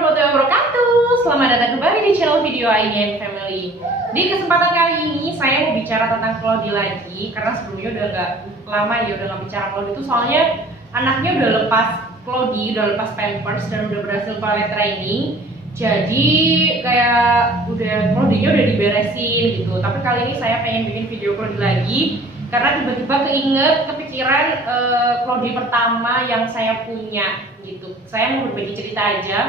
warahmatullahi wabarakatuh. Selamat datang kembali di channel video IN Family. Di kesempatan kali ini saya mau bicara tentang Claudie lagi, karena sebelumnya udah nggak lama ya udah nggak bicara Claudie itu, soalnya anaknya udah lepas Claudie, udah lepas Pampers dan udah berhasil toilet training. Jadi kayak udah Claudie-nya udah diberesin gitu. Tapi kali ini saya pengen bikin video Claudie lagi karena tiba-tiba kepikiran Claudie pertama yang saya punya gitu. Saya mau berbagi cerita aja.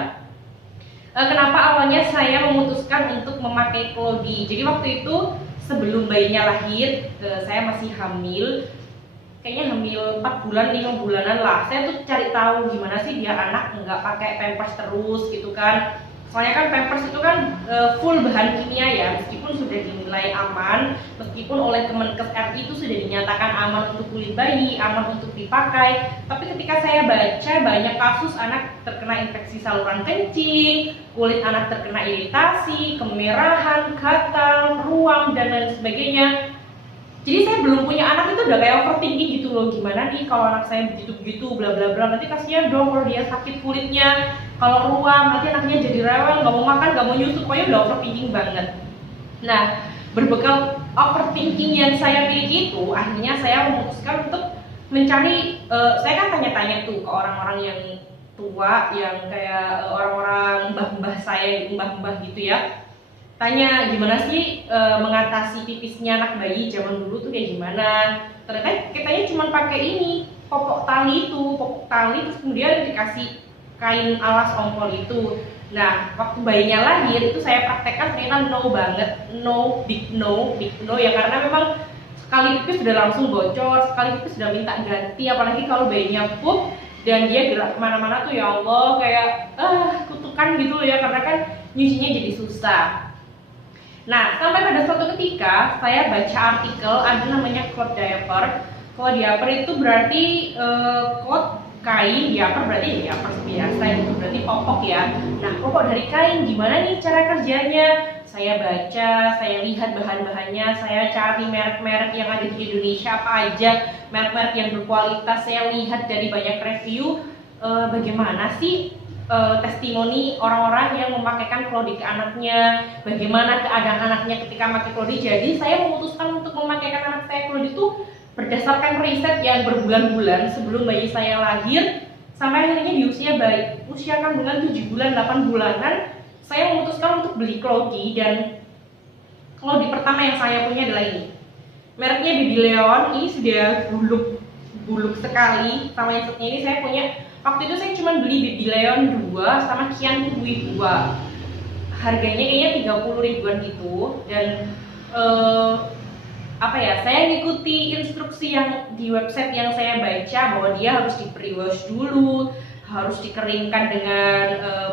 Kenapa awalnya saya memutuskan untuk memakai Claudie. Jadi waktu itu sebelum bayinya lahir, saya masih hamil. Kayaknya hamil 4 bulan, 5 bulanan lah. Saya tuh cari tahu gimana sih biar anak nggak pakai Pampers terus gitu kan. Soalnya kan Pampers itu kan full bahan kimia ya, meskipun sudah dinilai aman, meskipun oleh Kemenkes RI itu sudah dinyatakan aman untuk kulit bayi, aman untuk dipakai. Tapi ketika saya baca banyak kasus anak terkena infeksi saluran kencing, kulit anak terkena iritasi, kemerahan, gatal, ruam, dan lain sebagainya. Jadi saya belum punya anak itu udah kayak overthinking gitu loh, gimana nih kalau anak saya begitu-begitu bla bla bla, nanti kasihan dong kalau dia sakit kulitnya, kalau ruam nanti anaknya jadi rewel, nggak mau makan, nggak mau nyusu, pokoknya udah overthinking banget. Nah, berbekal overthinking yang saya miliki itu, akhirnya saya memutuskan untuk mencari, saya kan tanya-tanya tuh ke orang-orang yang tua, yang kayak orang-orang mbah-mbah saya, mbah-mbah gitu ya. Tanya gimana sih mengatasi pipisnya anak bayi zaman dulu tuh kayak gimana. Ternyata katanya cuma pakai ini, popok tali terus kemudian dikasih kain alas ongkol itu. Nah, waktu bayinya lahir itu saya praktekkan ternyata no banget, big no ya, karena memang sekali pipis sudah langsung bocor, sekali pipis sudah minta ganti, apalagi kalau bayinya pup dan dia gerak kemana-mana tuh ya Allah kayak kutukan gitu ya, karena kan nyucinya jadi susah. Nah, sampai pada suatu ketika saya baca artikel ada namanya cloth diaper. Cloth diaper itu berarti cloth kain, diaper berarti diaper biasa itu berarti popok ya. Nah, popok dari kain gimana nih cara kerjanya? Saya baca, saya lihat bahan-bahannya, saya cari merek-merek yang ada di Indonesia apa aja, merek-merek yang berkualitas. Saya lihat dari banyak review bagaimana sih testimoni orang-orang yang memakaikan Claudie ke anaknya, bagaimana keadaan anaknya ketika memakai Claudie. Jadi saya memutuskan untuk memakaikan anak saya Claudie itu berdasarkan riset yang berbulan-bulan sebelum bayi saya lahir sampai akhirnya di usia kandungan 7 bulan, 8 bulanan saya memutuskan untuk beli Claudie. Dan Claudie pertama yang saya punya adalah ini, mereknya Baby Leon. Ini sudah buluk sekali, sama yang satunya ini saya punya. Waktu itu saya cuma beli Baby Leon 2 sama Kian Kui 2. Harganya kayaknya 30 ribuan gitu. Dan saya ngikuti instruksi yang di website yang saya baca bahwa dia harus di pre-wash dulu, harus dikeringkan dengan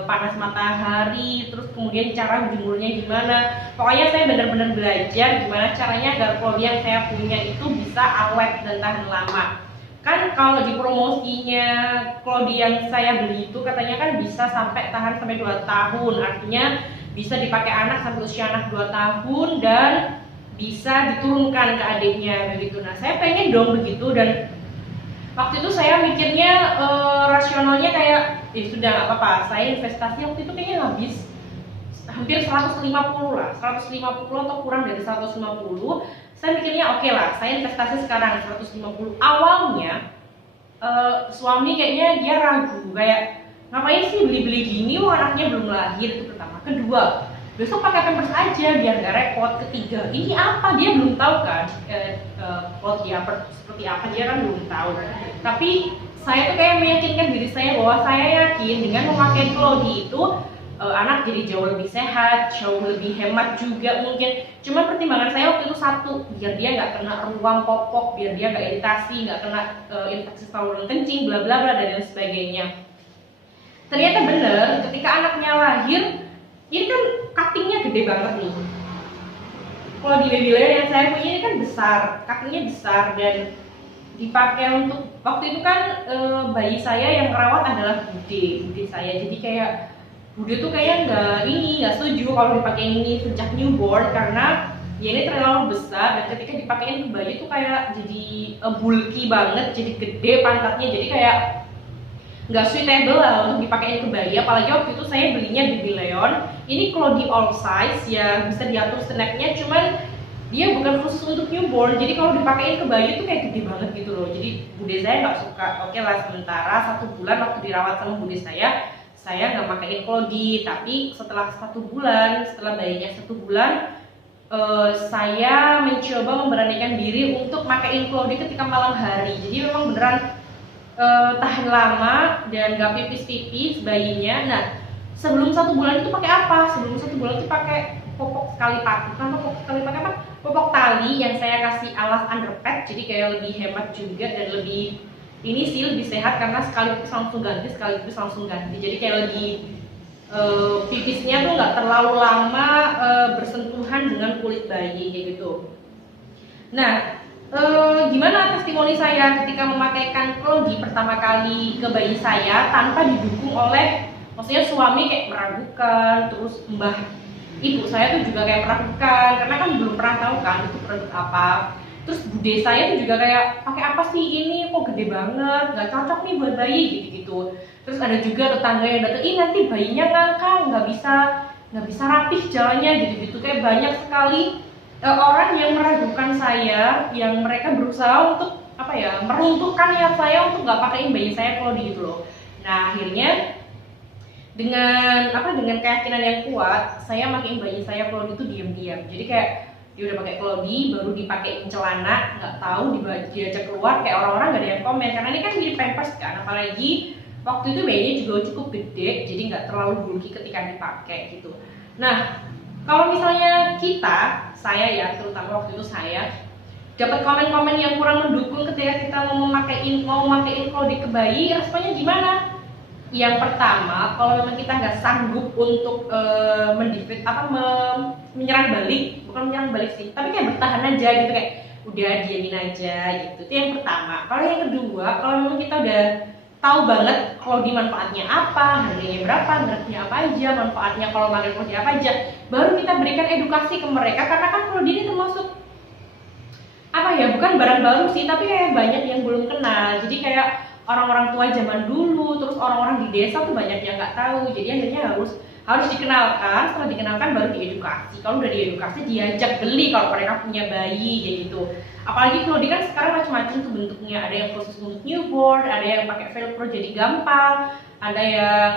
panas matahari, terus kemudian cara jemurnya gimana. Pokoknya saya benar-benar belajar gimana caranya agar Claudie yang saya punya itu bisa awet dan tahan lama. Kan kalau di promosinya Claudie yang saya beli itu katanya kan bisa tahan sampai 2 tahun, artinya bisa dipakai anak sampai usia anak 2 tahun dan bisa diturunkan ke adiknya begitu. Nah, saya pengen dong begitu, dan waktu itu saya mikirnya rasionalnya kayak sudah nggak apa-apa, saya investasi waktu itu kayaknya habis hampir 150 lah, 150 atau kurang dari 150. Saya mikirnya oke lah, saya investasi sekarang 150. Awalnya suami kayaknya dia ragu, kayak ngapain sih beli-beli gini, anaknya belum lahir, itu pertama. Kedua, besok pakai Pampers aja biar gak repot. Ketiga, ini apa, dia belum tahu kan cloth diaper seperti apa, dia kan belum tahu. Tapi saya tuh kayak meyakinkan diri saya bahwa saya yakin dengan memakai Claudie itu anak jadi jauh lebih sehat, jauh lebih hemat juga mungkin. Cuma pertimbangan saya waktu itu satu, biar dia nggak kena ruam popok, biar dia nggak iritasi, nggak kena infeksi saluran kencing, bla bla bla dan lain sebagainya. Ternyata bener, ketika anaknya lahir, ini kan cuttingnya gede banget nih. Kalau di Baby Leon yang saya punya ini kan besar, cuttingnya besar, dan dipakai untuk waktu itu kan bayi saya yang merawat adalah bude saya. Jadi kayak bude tuh kayak nggak setuju kalau dipakai ini sejak newborn, karena ya ini terlalu besar, dan ketika dipakein ke bayi tuh kayak jadi bulky banget, jadi gede pantatnya, jadi kayak nggak suitable lah untuk dipakai ke bayi. Apalagi waktu itu saya belinya Baby Leon. Ini kalau di all size ya bisa diatur snapnya, cuman dia bukan khusus untuk newborn, jadi kalau dipakein ke bayi tuh kayak gede banget gitu loh. Jadi bude saya nggak suka. Oke lah, sementara 1 bulan waktu dirawat sama bude saya nggak pakein Clody. Tapi setelah 1 bulan, setelah bayinya 1 bulan, saya mencoba memberanikan diri untuk pakein Clody ketika malam hari. Jadi memang beneran tahan lama dan nggak pipis-pipis bayinya. Nah, sebelum 1 bulan itu pakai apa? Sebelum 1 bulan itu pakai popok sekali pakai. Bukan popok sekali pakai apa? Popok tali yang saya kasih alas underpad, jadi kayak lebih hemat juga dan lebih ini sih lebih sehat karena sekaligus langsung ganti. Jadi kayak lebih pipisnya tuh nggak terlalu lama bersentuhan dengan kulit bayi kayak gitu. Nah, gimana testimoni saya ketika memakaikan Clody pertama kali ke bayi saya tanpa didukung oleh, maksudnya suami kayak meragukan, terus ibu saya tuh juga kayak meragukan karena kan belum pernah tahu kan itu produk apa. Terus bude saya tuh juga kayak pakai apa sih ini, kok gede banget, nggak cocok nih buat bayi gitu-gitu. Terus ada juga tetangga yang datang, nanti bayinya ngangkang, nggak bisa rapih jalannya gitu-gitu. Kayak banyak sekali orang yang meragukan saya, yang mereka berusaha untuk meruntuhkan niat saya untuk nggak pakein bayi saya kalau gitu loh. Nah, akhirnya dengan keyakinan yang kuat, saya makein bayi saya Clody itu diam-diam. Jadi kayak dia udah pakai Clody, baru dipakein celana, nggak tahu diajak keluar, kayak orang-orang nggak ada yang komen karena ini kan jadi pampers kan. Apalagi waktu itu bayinya juga cukup gede, jadi nggak terlalu bulky ketika dipakai gitu. Nah, kalau misalnya saya ya, terutama waktu itu saya dapat komen-komen yang kurang mendukung ketika kita mau memakein Clody ke bayi, responnya gimana? Yang pertama, kalau memang kita nggak sanggup untuk menyerang balik sih, tapi kayak bertahan aja gitu, kayak udah diamin aja gitu. Itu yang pertama. Kalau yang kedua, kalau memang kita udah tahu banget Clody manfaatnya apa, harganya berapa, mereknya apa aja, manfaatnya kalau pakai Clody apa aja, baru kita berikan edukasi ke mereka. Karena kan Clody ini termasuk bukan barang baru sih, tapi kayak banyak yang belum kenal. Jadi kayak orang-orang tua zaman dulu, terus orang-orang di desa tuh banyak yang nggak tahu. Jadi akhirnya harus dikenalkan. Setelah dikenalkan baru diedukasi. Kalau udah diedukasi, diajak beli kalau mereka punya bayi kayak gitu. Apalagi Clody kan sekarang macam-macam tuh bentuknya. Ada yang khusus untuk newborn, ada yang pakai velcro jadi gampang, ada yang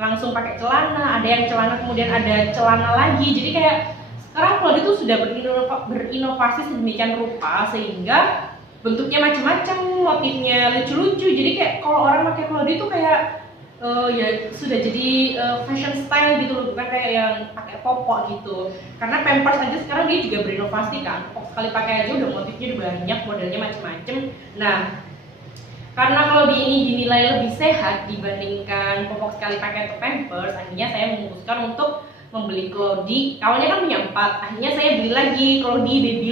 langsung pakai celana, ada yang celana kemudian ada celana lagi. Jadi kayak sekarang Clody itu sudah berinovasi sedemikian rupa sehingga bentuknya macam-macam, motifnya lucu-lucu. Jadi kayak kalau orang pakai Clody itu kayak ya sudah jadi fashion style gitu loh, bukan kayak yang pakai popok gitu. Karena Pampers aja sekarang dia juga berinovasi kan, popok sekali pakai aja udah motifnya udah banyak, modelnya macam-macam. Nah, karena Clody ini dinilai lebih sehat dibandingkan popok sekali pakai atau Pampers, akhirnya saya memutuskan untuk membeli Clody. Awalnya kan punya 4, akhirnya saya beli lagi Clody Baby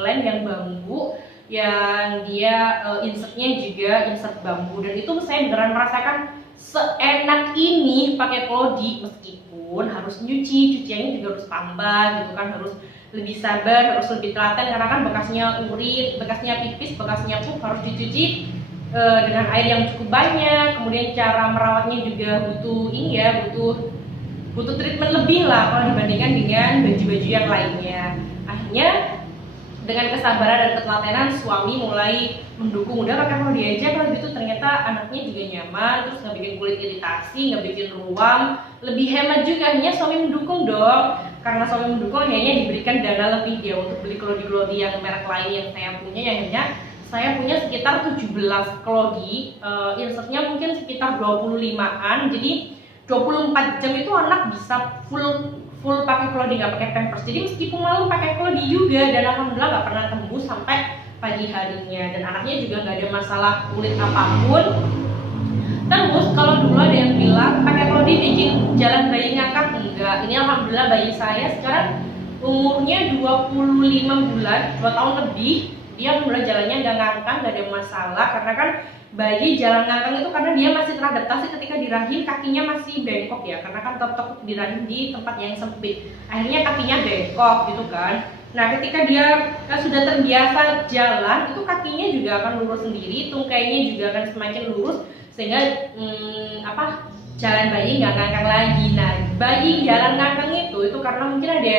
Land yang bambu, yang dia insertnya juga insert bambu, dan itu saya beneran merasakan seenak ini pakai Clody, meskipun harus cuciannya juga harus tambah gitu kan, harus lebih sabar, harus lebih telaten karena kan bekasnya urin, bekasnya pipis, bekasnya pup harus dicuci dengan air yang cukup banyak. Kemudian cara merawatnya juga butuh treatment lebih lah kalau dibandingkan dengan baju-baju yang lainnya. Akhirnya dengan kesabaran dan ketelatenan suami mulai mendukung, udah pakai Clody aja, kalau gitu ternyata anaknya juga nyaman, terus nggak bikin kulit iritasi, nggak bikin ruam, lebih hemat juga. Akhirnya suami mendukung dong. Karena suami mendukung, akhirnya diberikan dana lebih dia untuk beli Clody yang merek lain yang saya punya. Akhirnya saya punya sekitar 17 Clody, insertnya mungkin sekitar 25-an, jadi 24 jam itu anak bisa full pakai Clody, nggak pakai Pampers. Jadi meskipun malam pakai Clody juga, dan alhamdulillah nggak pernah tembus sampai pagi harinya, dan anaknya juga nggak ada masalah kulit apapun. Terus kalau dulu ada yang bilang pakai Clody bikin jalan bayi ngakak, enggak. Ini alhamdulillah bayi saya sekarang umurnya 25 bulan, 2 tahun lebih. Dia alhamdulillah jalannya nggak ngangkang, nggak ada masalah. Karena kan bayi jalan ngangkang itu karena dia masih teradaptasi ketika di rahim, kakinya masih bengkok ya, karena kan tetap di rahim di tempat yang sempit, akhirnya kakinya bengkok gitu kan. Nah, ketika dia sudah terbiasa jalan, itu kakinya juga akan lurus sendiri, tungkainya juga akan semakin lurus sehingga jalan bayi nggak ngangkang lagi. Nah, bayi jalan ngangkang itu karena mungkin ada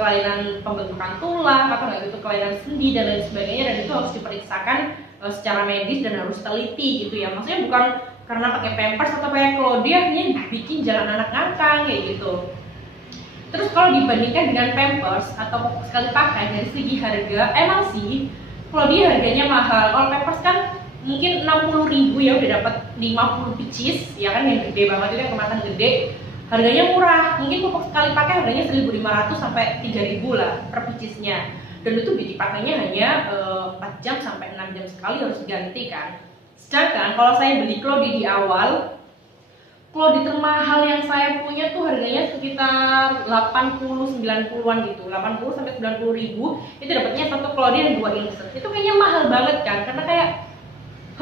kelainan pembentukan tulang atau nggak gitu, kelainan sendi dan lain sebagainya, dan itu harus diperiksakan secara medis dan harus teliti gitu ya. Maksudnya bukan karena pakai pampers atau pakai Clody akhirnya bikin jalan anak ngangkang kayak gitu. Terus kalau dibandingkan dengan pampers atau popok sekali pakai dari segi harga, emang sih Clody harganya mahal. Kalau pampers kan mungkin 60.000 ya udah dapat 50 pieces ya kan, yang gede banget itu yang kemasan gede. Harganya murah, mungkin popok sekali pakai harganya 1.500 sampai 3.000 lah per piecesnya. Dan itu dipakainya hanya 4 jam sampai 6 jam sekali harus diganti kan. Sedangkan kalau saya beli Clody di awal, Clody termahal yang saya punya tuh harganya sekitar 80-90-an gitu, 80 sampai 90.000. Itu dapatnya satu Clody dan 2 insert. Itu kayaknya mahal banget kan, karena kayak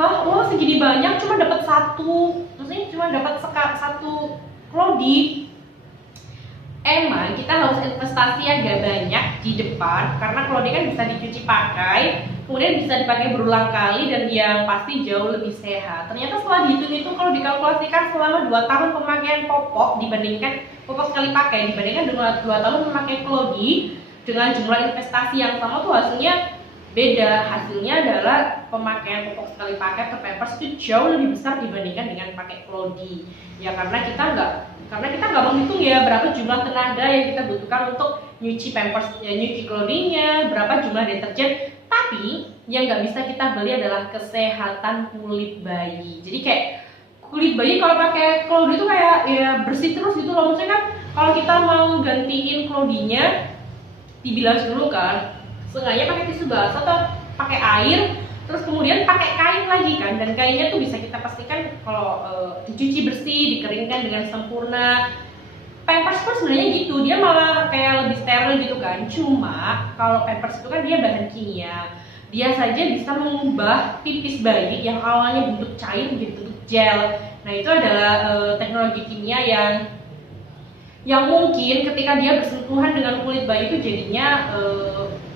wah segini banyak cuma dapat satu, maksudnya cuma dapat satu Clody. Emang kita harus investasi agak banyak di depan karena Clody kan bisa dicuci pakai, kemudian bisa dipakai berulang kali, dan yang pasti jauh lebih sehat. Ternyata setelah dihitung itu kalau dikalkulasikan selama 2 tahun pemakaian popok dibandingkan popok sekali pakai, dibandingkan dengan 2 tahun memakai Clody dengan jumlah investasi yang sama tuh hasilnya beda. Hasilnya adalah pemakaian popok sekali pakai ke pampers itu jauh lebih besar dibandingkan dengan pakai Clody. Ya karena kita nggak menghitung ya berapa jumlah tenaga yang kita butuhkan untuk nyuci pampers, ya, nyuci Clody-nya, berapa jumlah deterjen. Tapi yang nggak bisa kita beli adalah kesehatan kulit bayi. Jadi kayak kulit bayi kalau pakai Clody itu kayak ya bersih terus gitu loh. Maksudnya kan kalau kita mau gantiin Clody-nya dibilas dulu kan, sengaja pakai tisu basah atau pakai air, terus kemudian pakai kain lagi kan, dan kainnya tuh bisa kita pastikan kalau dicuci bersih, dikeringkan dengan sempurna. Pampers pun sebenarnya gitu, dia malah kayak lebih steril gitu kan. Cuma kalau pampers itu kan dia bahan kimia, dia saja bisa mengubah pipis bayi yang awalnya bentuk cair menjadi bentuk gel. Nah itu adalah teknologi kimia yang mungkin ketika dia bersentuhan dengan kulit bayi itu jadinya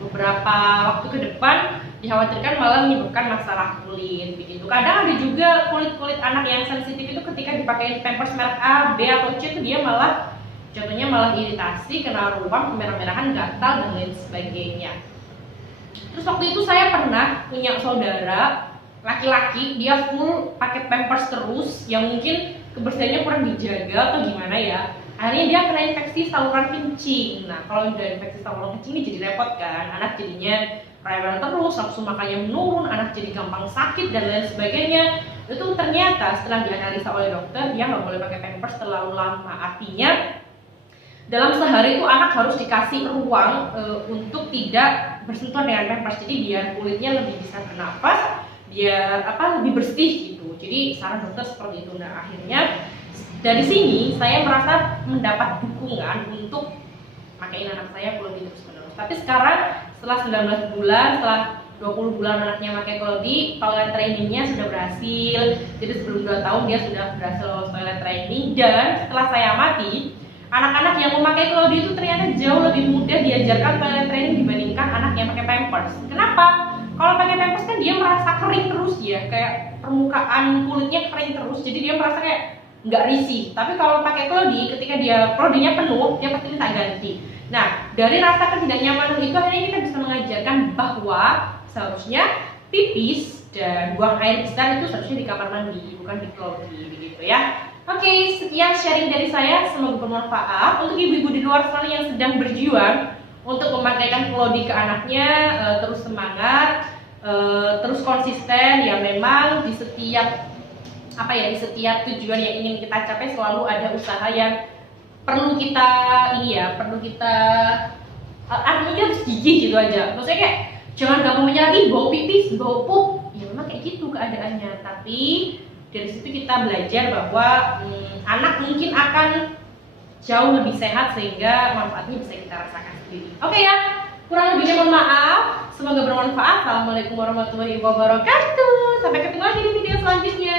beberapa waktu ke depan dikhawatirkan malah menyebabkan masalah kulit begitu. Kadang ada juga kulit anak yang sensitif itu ketika dipakai pampers merek A, B atau C itu dia malah jatuhnya malah iritasi, kena ruam, kemerah-merahan, gatal dan lain sebagainya. Terus waktu itu saya pernah punya saudara laki-laki, dia full pakai pampers terus, yang mungkin kebersihannya kurang dijaga atau gimana ya. Akhirnya dia kena infeksi saluran kencing. Nah kalau udah infeksi saluran kencing ini jadi repot kan, anak jadinya rewel terus, nafsu makannya menurun, anak jadi gampang sakit dan lain sebagainya. Itu ternyata setelah dianalisa oleh dokter, dia nggak boleh pakai pampers terlalu lama. Artinya dalam sehari itu anak harus dikasih ruang untuk tidak bersentuhan dengan pampers, jadi biar kulitnya lebih bisa bernafas, biar lebih bersih gitu. Jadi saran dokter seperti itu. Nah akhirnya dari sini saya merasa mendapat dukungan untuk pakaiin anak saya Clody terus-menerus. Tapi sekarang setelah 19 bulan, setelah 20 bulan anaknya pakai Clody, toilet trainingnya sudah berhasil. Jadi sebelum 2 tahun dia sudah berhasil lolos toilet training, dan setelah saya amati, anak-anak yang memakai Clody itu ternyata jauh lebih mudah diajarkan toilet training dibandingkan anak yang pakai pampers. Kenapa? Kalau pakai pampers kan dia merasa kering terus ya, kayak permukaan kulitnya kering terus, jadi dia merasa kayak nggak risih. Tapi kalau pakai Clody, ketika dia Clody-nya penuh, dia pasti minta ganti. Nah, dari rasa ketidaknyamanan itu akhirnya kita bisa mengajarkan bahwa seharusnya pipis dan buang air besar itu seharusnya di kamar mandi, bukan di Clody, begitu ya. Oke, sekian sharing dari saya, semoga bermanfaat untuk ibu-ibu di luar sana yang sedang berjuang untuk memakaikan Clody ke anaknya. Terus semangat, terus konsisten ya. Memang di setiap tujuan yang ingin kita capai selalu ada usaha yang perlu kita artinya kita harus gigih gitu aja. Maksudnya kayak jangan gampang menyerah, bau pipis, bau pup, ya memang kayak gitu keadaannya. Tapi dari situ kita belajar bahwa anak mungkin akan jauh lebih sehat sehingga manfaatnya bisa kita rasakan sendiri. Oke ya, kurang lebihnya mohon maaf. Semoga bermanfaat. Assalamualaikum warahmatullahi wabarakatuh. Sampai ketemu lagi di video selanjutnya.